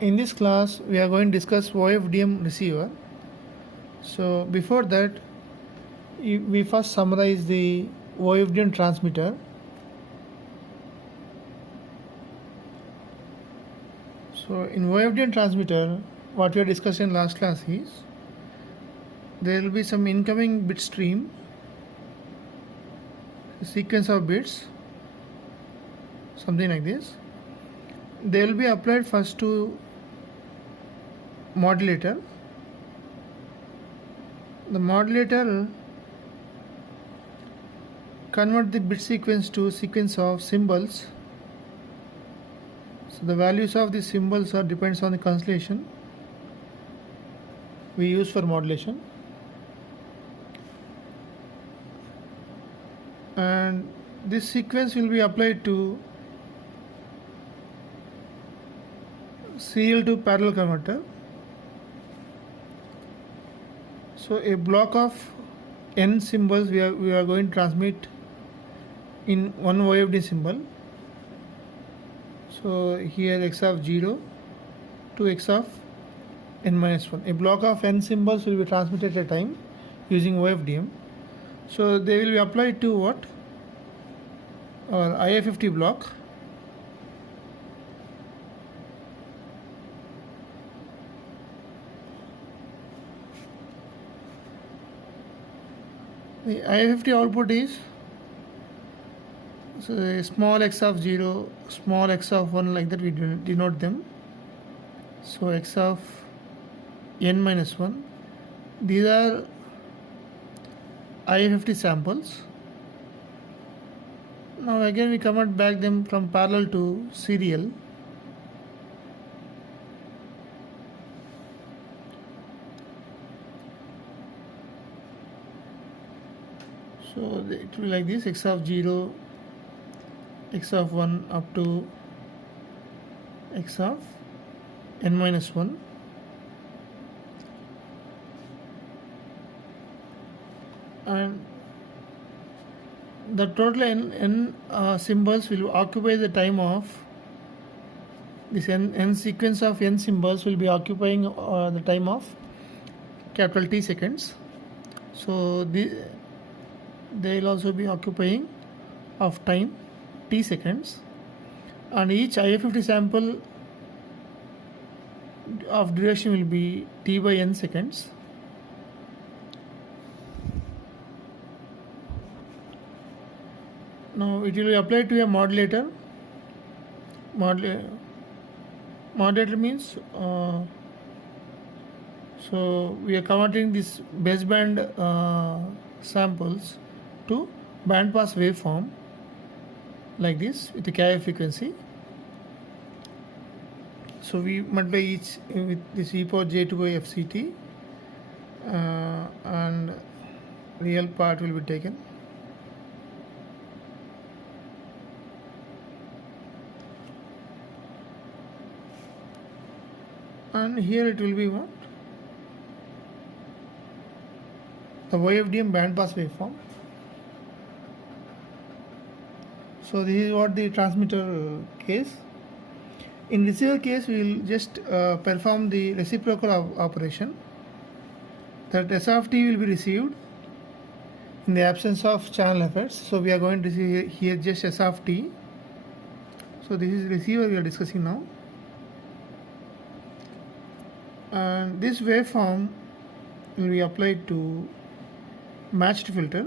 In this class, we are going to discuss OFDM receiver. So before that, we first summarize the OFDM transmitter. So in OFDM transmitter, what we are discussing in last class is there will be some incoming bit stream, a sequence of bits, something like this. They will be applied first to modulator. The modulator convert the bit sequence to sequence of symbols. So the values of the symbols are depends on the constellation we use for modulation. And this sequence will be applied to serial to parallel converter. So a block of n symbols we are going to transmit in one OFD symbol. So here x of 0 to x of n minus 1. A block of n symbols will be transmitted at a time using OFDM. So they will be applied to what? IA50 block. The IA50 output is so a small x of 0, small x of 1, like that we denote them. So x of n minus 1. These are IA50 samples. Now again we convert back them from parallel to serial. So it will be like this: x of 0, x of 1 up to x of n minus 1. And the total n symbols will occupy the time of this n sequence of n symbols will be occupying the time of capital T seconds. So they will also be occupying of time T seconds, and each IA50 sample of duration will be T by n seconds. Now it will be applied to a modulator. Modulator means so we are converting this baseband samples to band pass waveform like this with the carrier frequency. So we multiply each with this e power j2 by fct, and real part will be taken. And here it will be what? The OFDM band pass waveform. So this is what the transmitter case. In receiver case, we will just perform the reciprocal operation. That S of t will be received in the absence of channel effects. So we are going to see here just S of t. So this is receiver we are discussing now. And this waveform will be applied to matched filter.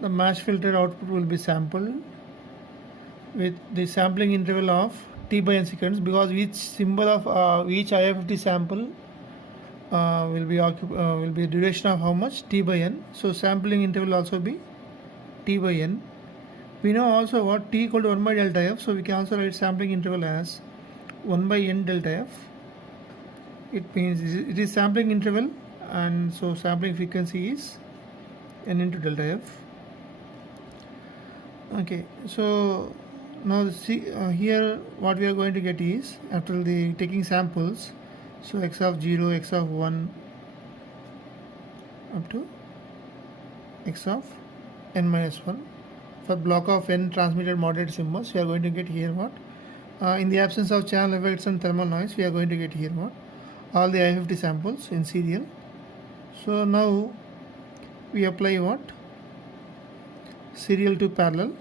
The matched filter output will be sampled with the sampling interval of t by n seconds, because each symbol of each IA50 sample will be duration of how much? T by n. So sampling interval also be t by n. We know also what t equal to 1 by delta f, so we can also write sampling interval as 1 by n delta f. It means it is sampling interval, and so sampling frequency is n into delta f. Okay, so now see here what we are going to get is, after the taking samples, so x of 0, x of 1 up to x of n minus 1. for block of n transmitted modulated symbols, we are going to get here what? In the absence of channel effects and thermal noise, we are going to get here what? All the I50 samples in serial. So now we apply what? Serial to parallel.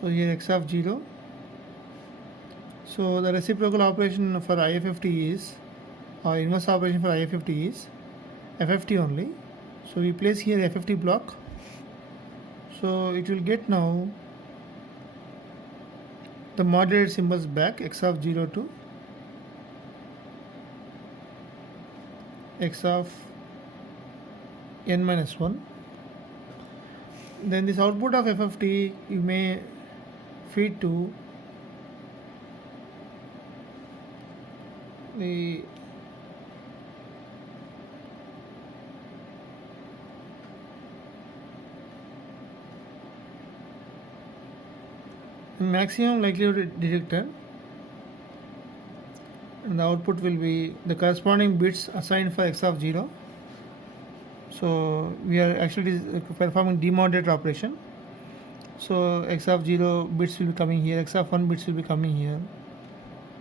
So here x of 0. So the reciprocal operation for IF50 is, or inverse operation for IF50 is FFT only. So we place here FFT block. So it will get now the modulated symbols back, x of 0 to x of n minus 1. Then this output of FFT you may feed to the maximum likelihood detector, and the output will be the corresponding bits assigned for x of 0. So we are actually performing demodulator operation. So x of 0 bits will be coming here, x of 1 bits will be coming here,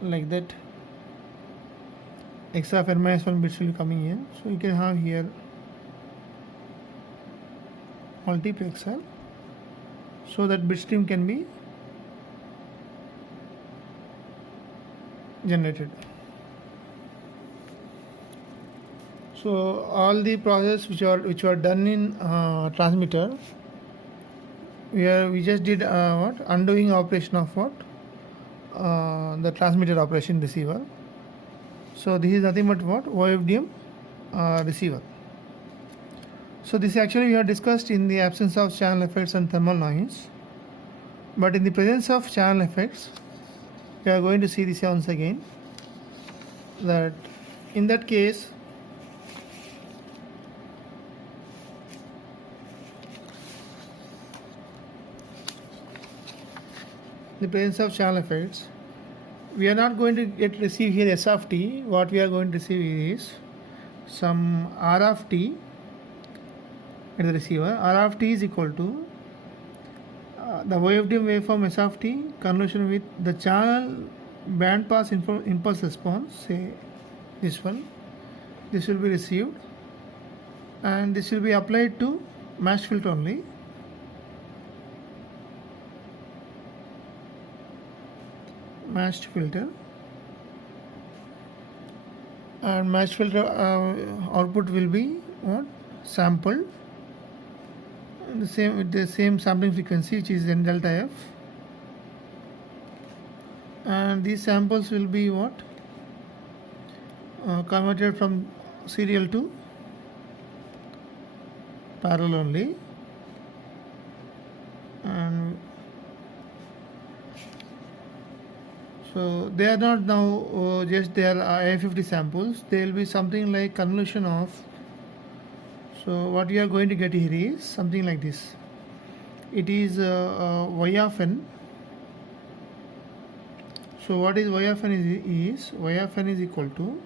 like that. X of n minus 1 bits will be coming here. So you can have here multiplexer, so that bit stream can be generated. So all the process which are done in transmitter, we just did what undoing operation of what the transmitter operation receiver. So this is nothing but what OFDM receiver. So this actually we have discussed in the absence of channel effects and thermal noise, but in the presence of channel effects, we are going to see this once again, that in that case the presence of channel effects, we are not going to receive here S of t. What we are going to receive is some R of t at the receiver. R of t is equal to the OFDM waveform S of t convolution with the channel band pass impulse response, say this one. This will be received and this will be applied to matched filter only. Matched filter, and matched filter output will be what? Sampled with the same sampling frequency, which is n delta f, and these samples will be what converted from serial to parallel only, and so they are not now just they are I50 samples. They will be something like convolution of. So what we are going to get here is something like this. It is y of n. So what is y of n is y of n is equal to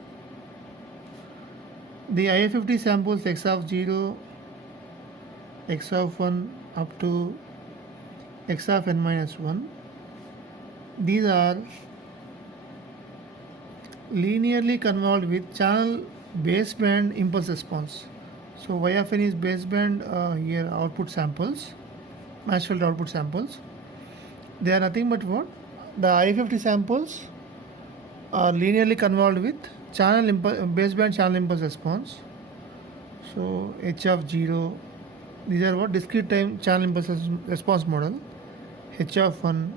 the I50 samples x of 0, x of 1 up to x of n minus 1. These are linearly convolved with channel baseband impulse response. So y of n is baseband here output samples, matched filter output samples. They are nothing but what? The I50 samples are linearly convolved with baseband channel impulse response. So h of 0, these are what? Discrete time channel impulse response model. H of 1.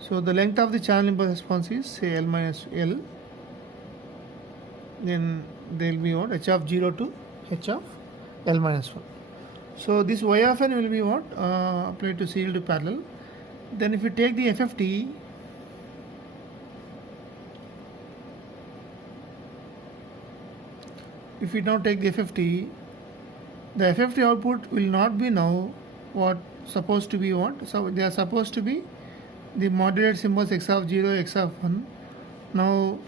So the length of the channel impulse response is say L minus L. Then there will be what? H of 0 to H of L minus 1. So this y of n will be what? Applied to serial to parallel. Then if you take the FFT, if we now take the FFT output will not be now what supposed to be what? So they are supposed to be the modulated symbols x of 0, x of 1. Now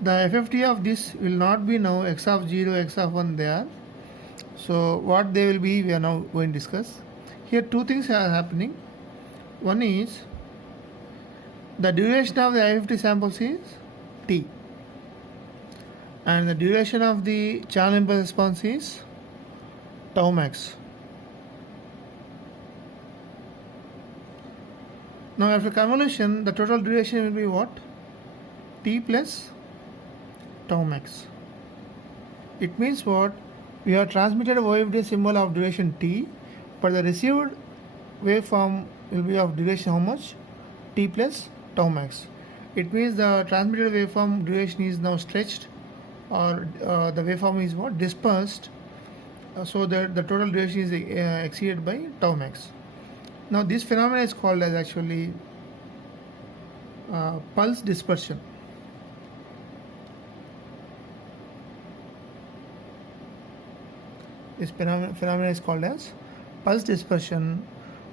the FFT of this will not be now x of 0, x of 1 there. So what they will be, we are now going to discuss. Here two things are happening. One is the duration of the IFFT samples is t, and the duration of the channel impulse response is tau max. Now after convolution, the total duration will be what? T plus tau max. It means what? We have transmitted a OFD symbol of duration t, but the received waveform will be of duration how much? T plus tau max. It means the transmitted waveform duration is now stretched, or the waveform is what? Dispersed, so that the total duration is exceeded by tau max. Now this phenomenon is called as actually pulse dispersion. This phenomenon is called as pulse dispersion.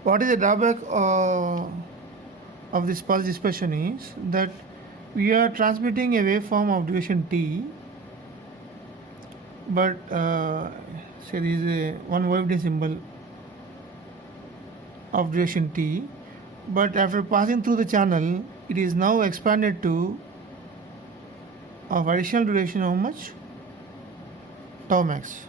What is the drawback of this pulse dispersion is that we are transmitting a waveform of duration t, but say there is a one OFD symbol of duration t, but after passing through the channel, it is now expanded to of additional duration how much? Tau max.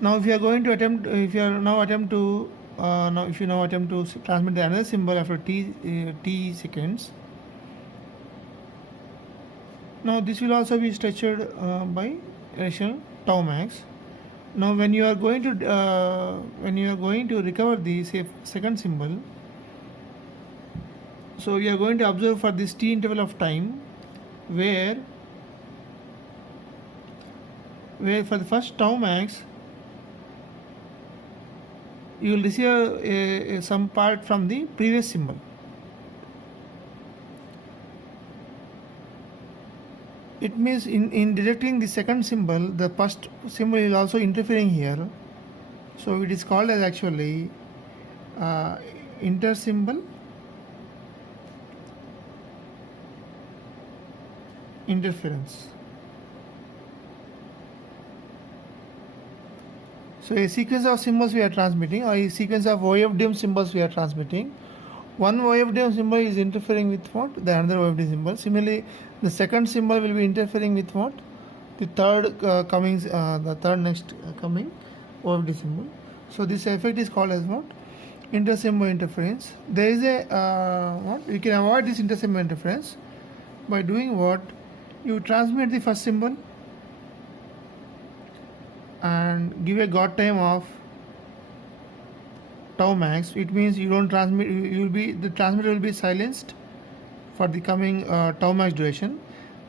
Now if you are going to attempt, if you now attempt to transmit another symbol after t seconds, now this will also be stretched by additional tau max. Now when you are going to recover the say second symbol, so you are going to observe for this t interval of time where for the first tau max you will receive some part from the previous symbol. It means in detecting the second symbol, the first symbol is also interfering here. So it is called as actually intersymbol interference. So a sequence of symbols we are transmitting, or a sequence of OFDM symbols we are transmitting. One OFDM symbol is interfering with what? The another OFD symbol. Similarly, the second symbol will be interfering with what? The third the third next coming OFD symbol. So this effect is called as what? Intersymbol interference. There is a what? You can avoid this intersymbol interference by doing what? You transmit the first symbol and give a God time of tau max. It means you don't transmit, the transmitter will be silenced for the coming tau max duration.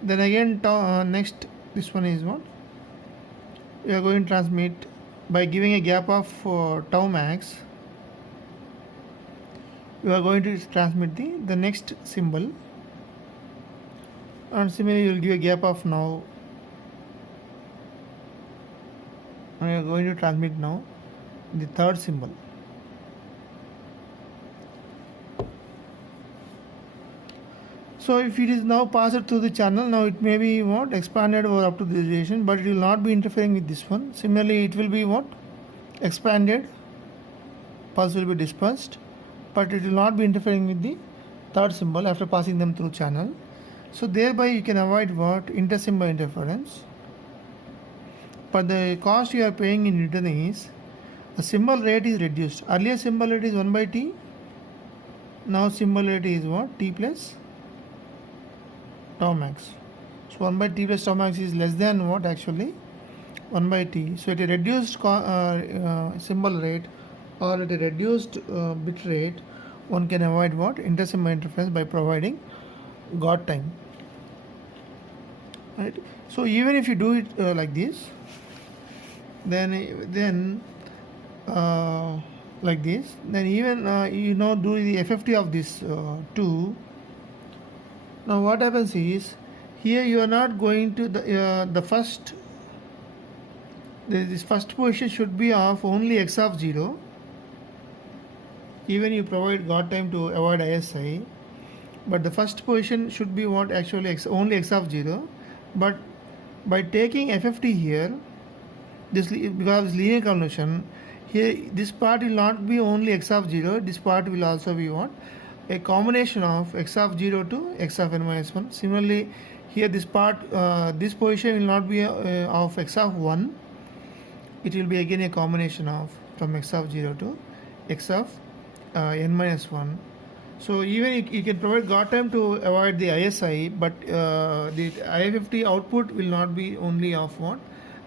Then again next this one is what? We are going to transmit by giving a gap of tau max. We are going to transmit the next symbol, and similarly you will give a gap of now, and we are going to transmit now the third symbol. So if it is now passed through the channel, now it may be what? Expanded or up to the duration, but it will not be interfering with this one. Similarly, it will be what? Expanded, pulse will be dispersed, but it will not be interfering with the third symbol after passing them through channel. So thereby you can avoid what? Intersymbol interference. But the cost you are paying in return is the symbol rate is reduced. Earlier symbol rate is 1 by t. Now symbol rate is what? T plus tau max. So 1 by t plus tau max is less than what actually? 1 by t. So at a reduced symbol rate or at a reduced bit rate, one can avoid what? Intersymbol interference by providing God time. Right? So even if you do it like this, then like this, then even do the FFT of this 2. Now what happens is, here you are not going to the first, this first position should be of only x of 0, even you provide God time to avoid ISI, but the first position should be what actually only x of 0, but by taking FFT here, this because linear convolution, here this part will not be only x of 0, this part will also be what, a combination of x of 0 to x of n minus 1. Similarly, here this part, this position will not be of x of 1, it will be again a combination of from x of 0 to x of n minus 1. So even you can provide God time to avoid the ISI, but the IFFT output will not be only of what,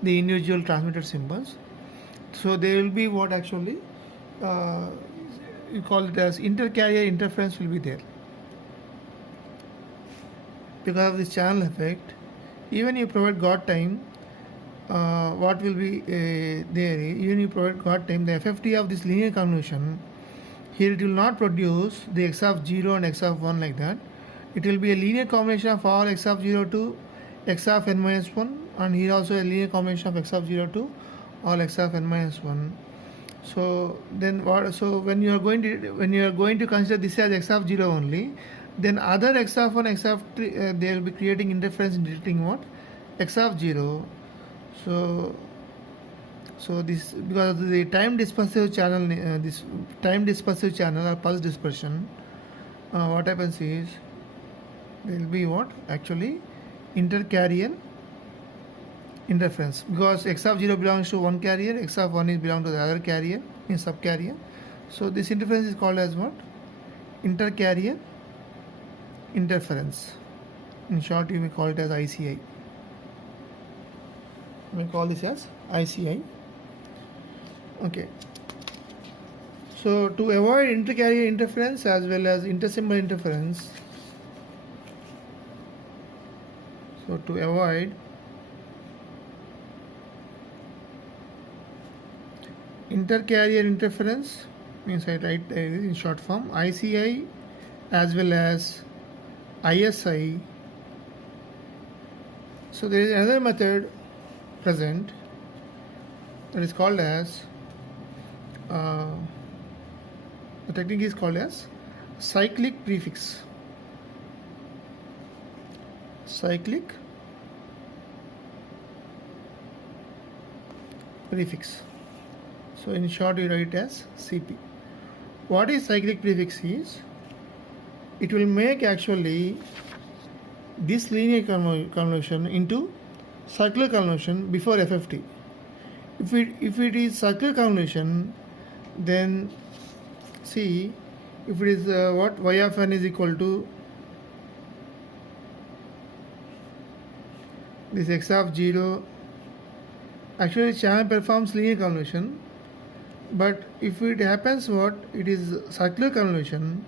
the individual transmitted symbols. So there will be what actually you call it as intercarrier interference will be there. Because of this channel effect, even you provide God time, what will be there, even you provide God time, the FFT of this linear convolution, here it will not produce the x of 0 and x of 1 like that. It will be a linear combination of all x of 0 to x of n minus 1, and here also a linear combination of x of 0 to all x of n minus 1. So then what, so when you are going to consider this as x of 0 only, then other x of 1, x of 3, they will be creating interference in detecting what, x of 0. So this, because of the time dispersive channel, this time dispersive channel or pulse dispersion, what happens is there will be what actually intercarrier interference, because x of 0 belongs to one carrier, x of 1 is belong to the other carrier in subcarrier. So this interference is called as what, intercarrier interference. In short, you may call it as ICI. You may call this as ICI. Okay. So to avoid intercarrier interference as well as intersymbol interference, so to avoid intercarrier interference, means I write in short form ICI as well as ISI. So there is another method present that is called as the technique is called as cyclic prefix. Cyclic prefix. So in short, you write it as CP. What is cyclic prefix is, it will make actually this linear convolution into circular convolution before FFT. If it is circular convolution, then see, if it is what y of n is equal to this x of 0, actually channel performs linear convolution, but if it happens what, it is circular convolution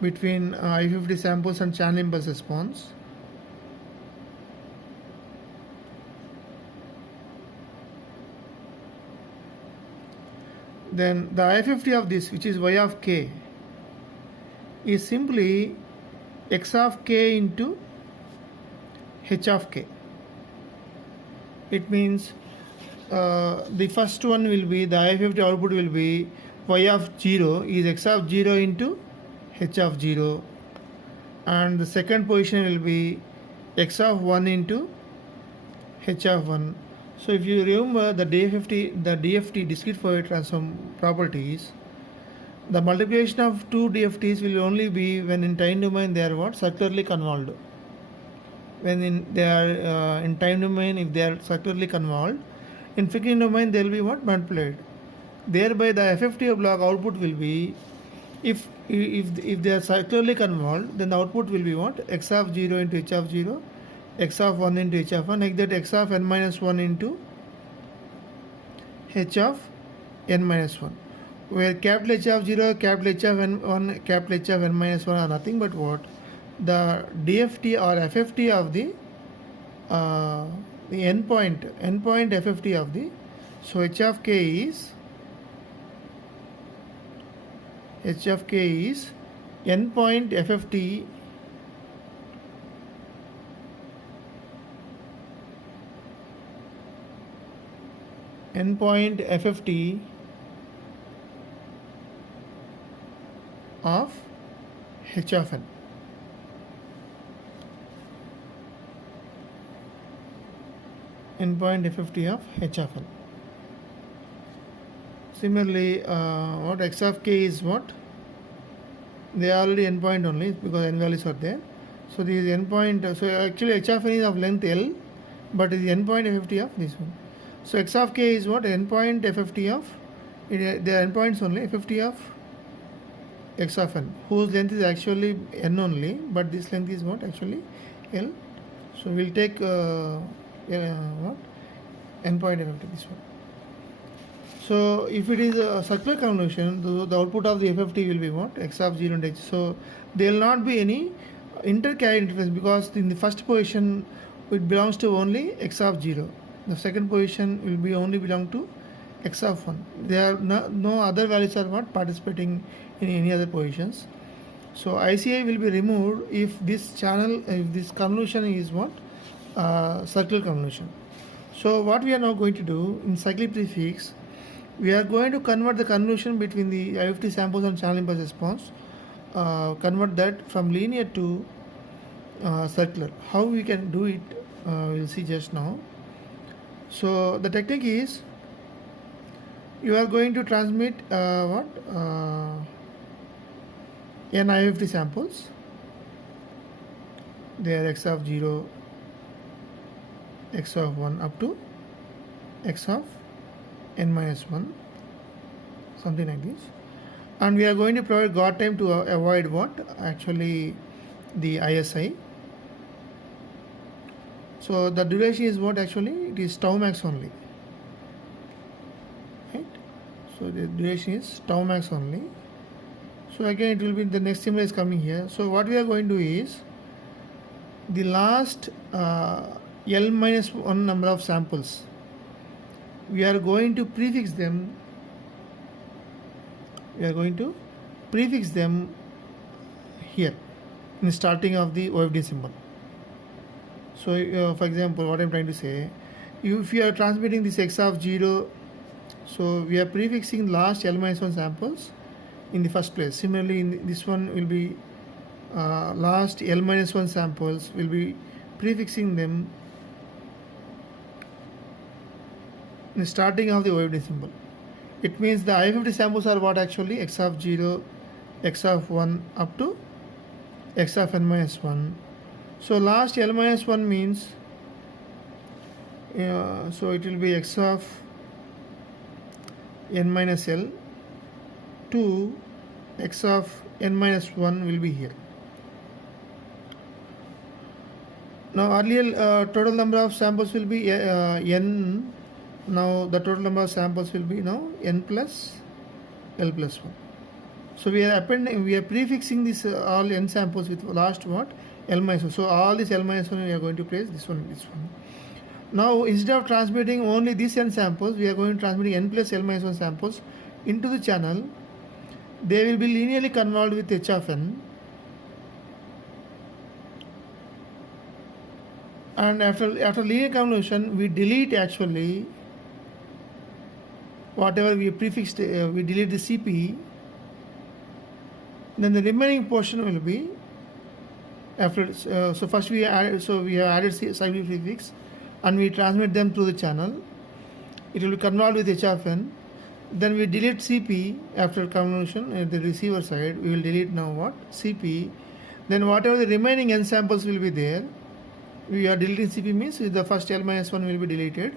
between I50 samples and channel impulse response. Then the I50 of this, which is y of k, is simply x of k into h of k. It means the first one will be, the I50 output will be y of 0 is x of 0 into h of 0, and the second position will be x of 1 into h of 1. So if you remember the DFT discrete Fourier transform properties, the multiplication of two DFTs will only be when in time domain they are what, circularly convolved. When they are in time domain, if they are circularly convolved, in frequency domain they will be what, multiplied. Thereby the FFT block output will be, if they are circularly convolved, then the output will be what, x of 0 into h of 0, x of 1 into h of 1, like that x of n minus 1 into h of n minus 1, where capital H of 0, capital H of n1, capital H of n minus 1 are nothing but what, the DFT or FFT of the endpoint FFT of the, so h of k is endpoint FFT endpoint FFT of H of n. Endpoint FFT of H of n. Similarly, what x of k is what? They are already endpoint only because n values are there. So this is endpoint. So actually h of n is of length L, but it is endpoint FFT of this one. So x of k is what? Endpoint FFT of, they are endpoints only, FFT of x of n, whose length is actually n only, but this length is what? Actually L. So we'll take what? Endpoint FFT, this one. So if it is a circular convolution, the output of the FFT will be what? X of 0 and h. So there will not be any intercarrier interface because in the first position it belongs to only x of 0. The second position will be only belong to x of 1. There are no other values are what participating in any other positions. So ICI will be removed if this channel, if this convolution is what? Circular convolution. So what we are now going to do in cyclic prefix, we are going to convert the convolution between the IFT samples and channel impulse response, convert that from linear to circular. How we can do it, we'll see just now. So the technique is, you are going to transmit n IFT samples. They are x of 0, x of 1 up to x of n minus 1, something like this. And we are going to provide guard time to avoid what? Actually the ISI. So the duration is what? Actually it is tau max only, right? So the duration is tau max only. So again it will be, the next symbol is coming here. So what we are going to do is, the last L minus 1 number of samples, we are going to prefix them. We are going to prefix them here in the starting of the OFD symbol. So for example, what I am trying to say, if you are transmitting this x of 0, so we are prefixing last L minus 1 samples in the first place. Similarly, in this one will be last L minus 1 samples, will be prefixing them in the starting of the OFD symbol. It means the IFFT samples are what? Actually x of 0, x of 1 up to x of n minus 1. So last L minus 1 means, so it will be x of n minus L to x of n minus 1 will be here. Now earlier total number of samples will be n. Now the total number of samples will be now n plus L plus 1. So we are appending, we are prefixing this all n samples with last what? L minus 1. So all this L minus 1 we are going to place this one, this one. Now instead of transmitting only these n samples, we are going to transmitting n plus L minus 1 samples into the channel. They will be linearly convolved with h of n. And after linear convolution, we delete actually whatever we prefixed, we delete the CP. Then the remaining portion will be after. So first we add, so we have added cyclic prefix, and we transmit them through the channel. It will be convolved with h of n. Then we delete CP after convolution at the receiver side. We will delete now what? CP. Then whatever the remaining n samples will be there, we are deleting CP means the first L minus 1 will be deleted.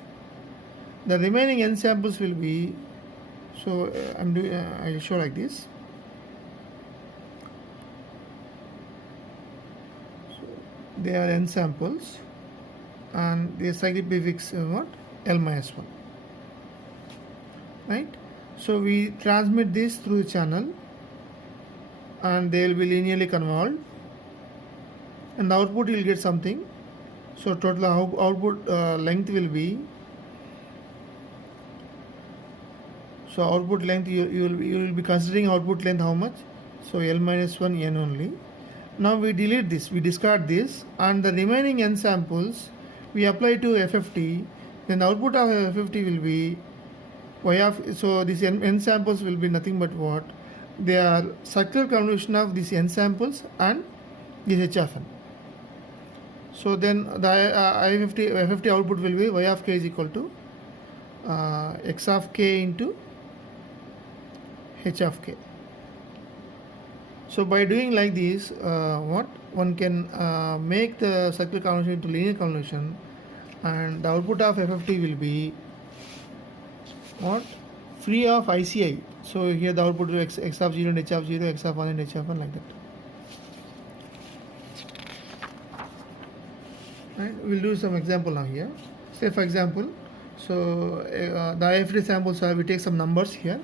The remaining n samples will be, so I'm doing, I'll show like this. So they are n samples, and the cyclic prefix what? L minus 1, right? So we transmit this through the channel, and they will be linearly convolved, and the output you will get something. So total output length will be, so output length you will be considering output length how much? So L minus 1 n only. Now we delete this, we discard this, and the remaining n samples we apply to FFT. Then the output of FFT will be y of, so these n samples will be nothing but what? They are circular convolution of these n samples and this h of n. So then the I50 output will be y of k is equal to x of k into h of k. So by doing like this, what one can make the circular convolution into linear convolution, and the output of FFT will be what? Free of ICI. So here the output will be x of 0 and h of 0, x of 1 and h of 1, like that. Right? We'll do some example now here. Say for example, so the IFD samples, we take some numbers here.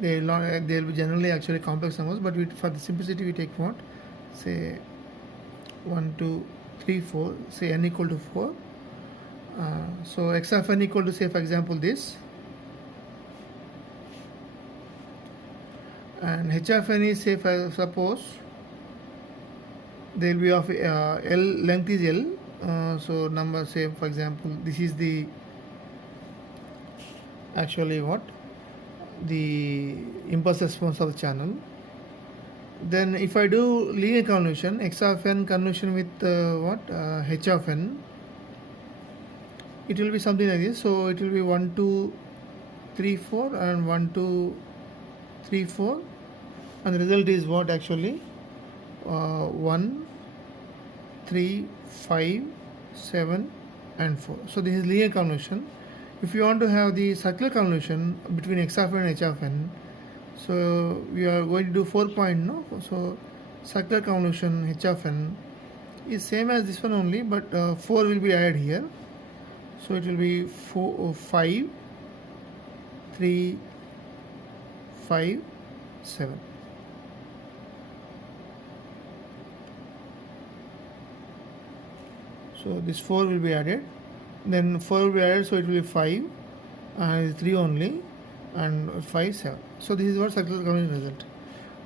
They'll be generally actually complex numbers, but for the simplicity we take what? Say 1, 2, 3, 4. Say n equal to 4. So x of n equal to, say for example, this, and h of n is, say for suppose there will be of L, length is L, so number, say for example this is the actually what, the impulse response of the channel. Then if I do linear convolution, x of n convolution with what, h of n, it will be something like this. So it will be 1, 2, 3, 4 and 1, 2, 3, 4, and the result is what actually 1, 3, 5, 7 and 4. So this is linear convolution. If you want to have the circular convolution between x of n and h of n, so we are going to do 4 point, no? So circular convolution h of n is same as this one only, but 4 will be added here. So it will be 4, 5, 3, 5, 7. So this 4 will be added, then 4 will be added, so it will be 5 and 3 only, and 5, 7. So this is what circular convolution result.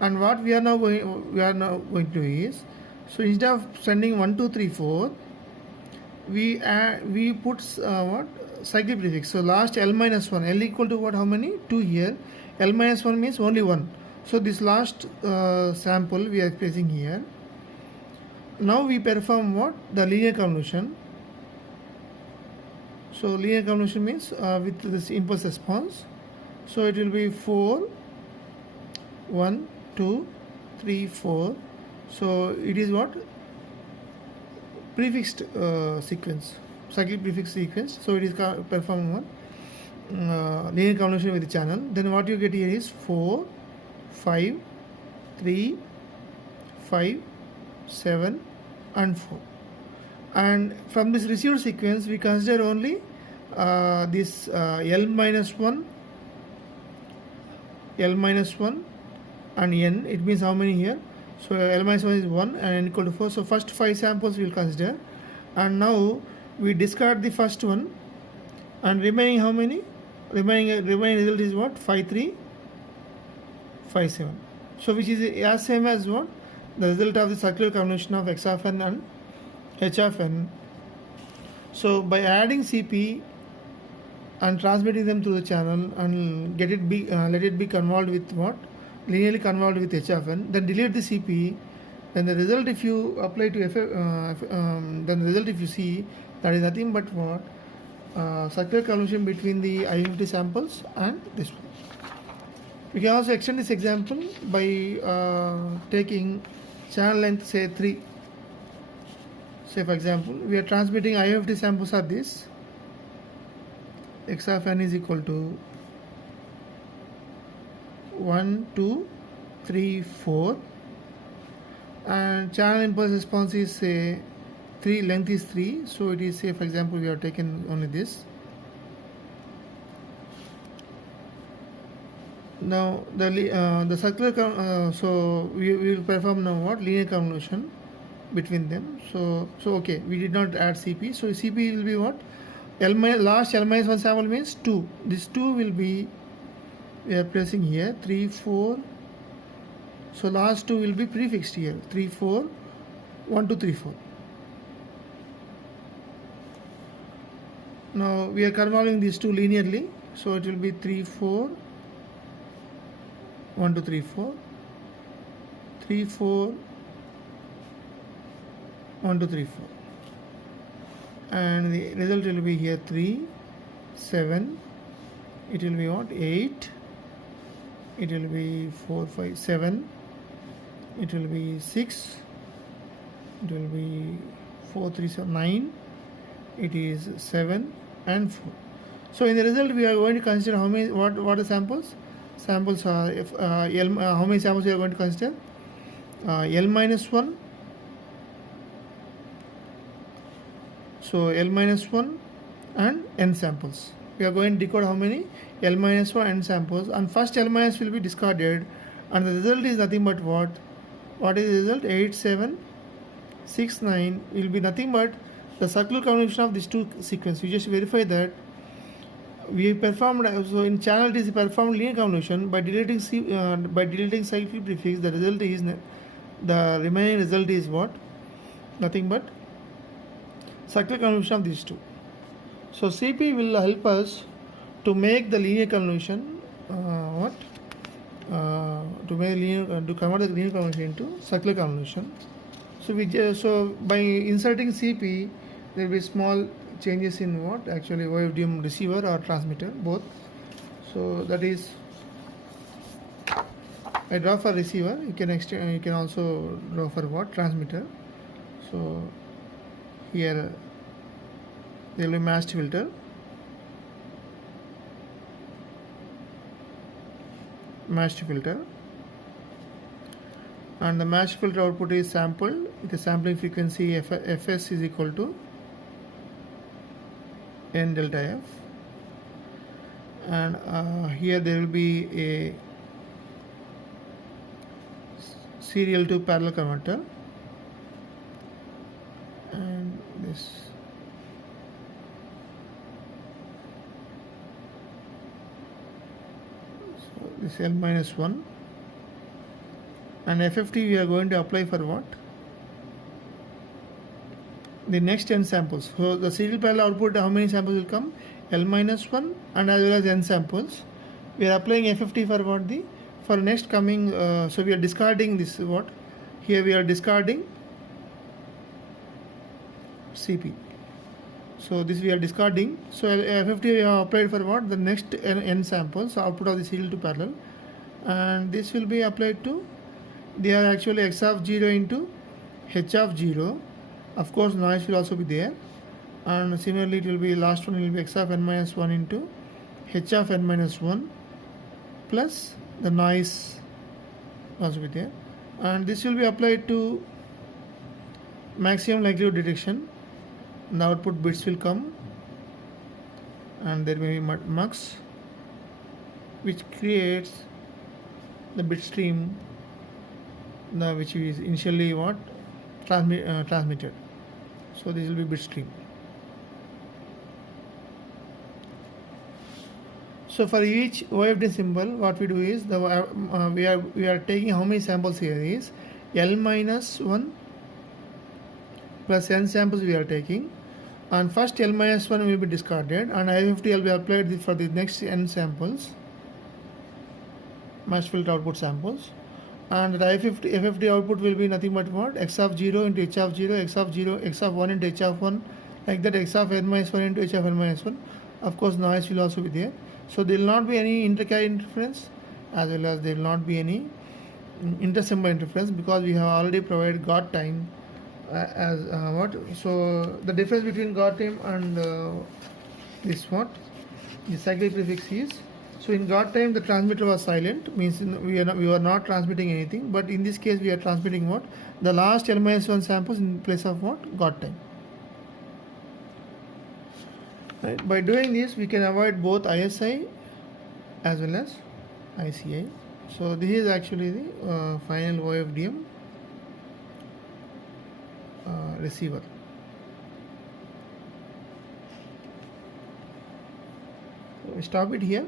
And what we are now going to do is, so instead of sending 1, 2, 3, 4, we put what, cyclic prefix. So last L minus 1, L equal to what, how many? 2 here. L minus 1 means only 1. So this last sample we are placing here. Now we perform what? The linear convolution. So linear convolution means with this impulse response. So it will be 4, 1, 2, 3, 4. So it is what? Prefixed sequence, cyclic prefix sequence. So it is performing one linear convolution with the channel. Then what you get here is 4, 5, 3, 5, 7 and 4. And from this received sequence we consider only this L minus 1, L minus 1 and n. It means how many here? So L minus 1 is 1 and n equal to 4. So first 5 samples we will consider, and now we discard the first one, and remaining how many? Remaining result is what? 5, 3, 5, 7. So which is as same as what? The result of the circular convolution of x of n and h of n. So by adding CP and transmitting them through the channel and let it be convolved with what? Linearly convolved with h of n, then delete the CP, then the result if you apply to then the result if you see, that is nothing but what? Circular convolution between the I50 samples and this one. We can also extend this example by taking channel length, say 3. Say for example, we are transmitting I50 samples of this. X of n is equal to 1, 2, 3, 4, and channel impulse response is, say 3, length is 3. So it is, say for example, we have taken only this. Now the circular so we will perform now what? Linear convolution between them. So okay, we did not add CP. So CP will be what? Last L minus 1 sample means 2. This 2 will be, we are placing here 3, 4. So last 2 will be prefixed here, 3, 4, 1, 2, 3, 4. Now we are convolving these two linearly. So it will be 3 4 1 2 3 4 3 4 1 2 3 4, and the result will be here 3 7. It will be what? 8. It will be 4 5 7. It will be 6. It will be 4 3 7 9. It is 7 and 4. So in the result we are going to consider how many, what are the samples? Samples are L, how many samples we are going to consider? L minus 1. So L minus 1 and n samples. We are going to decode how many? L minus 1 n samples, and first L minus will be discarded, and the result is nothing but what? What is the result? 8 7 6 9 will be nothing but the circular combination of these two sequences. We just verify that we performed, so in channel DC performed linear convolution by deleting cyclic prefix. The result is, the remaining result is what? Nothing but circular convolution of these two. So CP will help us to make the linear convolution to convert the linear convolution into circular convolution. So by inserting CP, there will be small changes in what? Actually OFDM receiver or transmitter, both. So that is, I draw for receiver. You can extend. You can also draw for what? Transmitter. So here there will be matched filter. And the matched filter output is sampled with the sampling frequency fs is equal to n delta f, and here there will be a serial to parallel converter, and this L minus 1, and FFT we are going to apply for what? The next n samples. So the serial parallel output, how many samples will come? L minus 1 and as well as n samples. We are applying FFT for what? For next coming, so we are discarding this what? Here we are discarding CP. So this we are discarding. So FFT we have applied for what? The next n samples, so output of the serial to parallel, and this will be applied to, they are actually x of 0 into h of 0. Of course noise will also be there, and similarly it will be, last one will be x of n minus 1 into h of n minus 1 plus the noise also be there, and this will be applied to maximum likelihood detection. The output bits will come, and there may be mux, which creates the bit stream, which is initially what? Transmitted. So this will be bit stream. So for each OFD symbol, what we do is we are taking how many samples here is L minus 1 plus n samples we are taking, and first L minus 1 will be discarded, and IFFT will be applied for the next n samples, matched filter output samples, and the FFT output will be nothing but what? X of 0 into h of 0, x of 0, x of 1 into h of 1, like that, x of n minus 1 into h of n minus 1. Of course noise will also be there. So there will not be any intercarrier interference, as well as there will not be any intersymbol interference, because we have already provided God time as what? So the difference between God time and this what? The cyclic prefix is, so in God time the transmitter was silent, means we were not transmitting anything, but in this case we are transmitting what? The last L minus 1 samples in place of what? God time. Right. By doing this, we can avoid both ISI as well as ICI. So this is actually the final OFDM receiver. So we stop it here.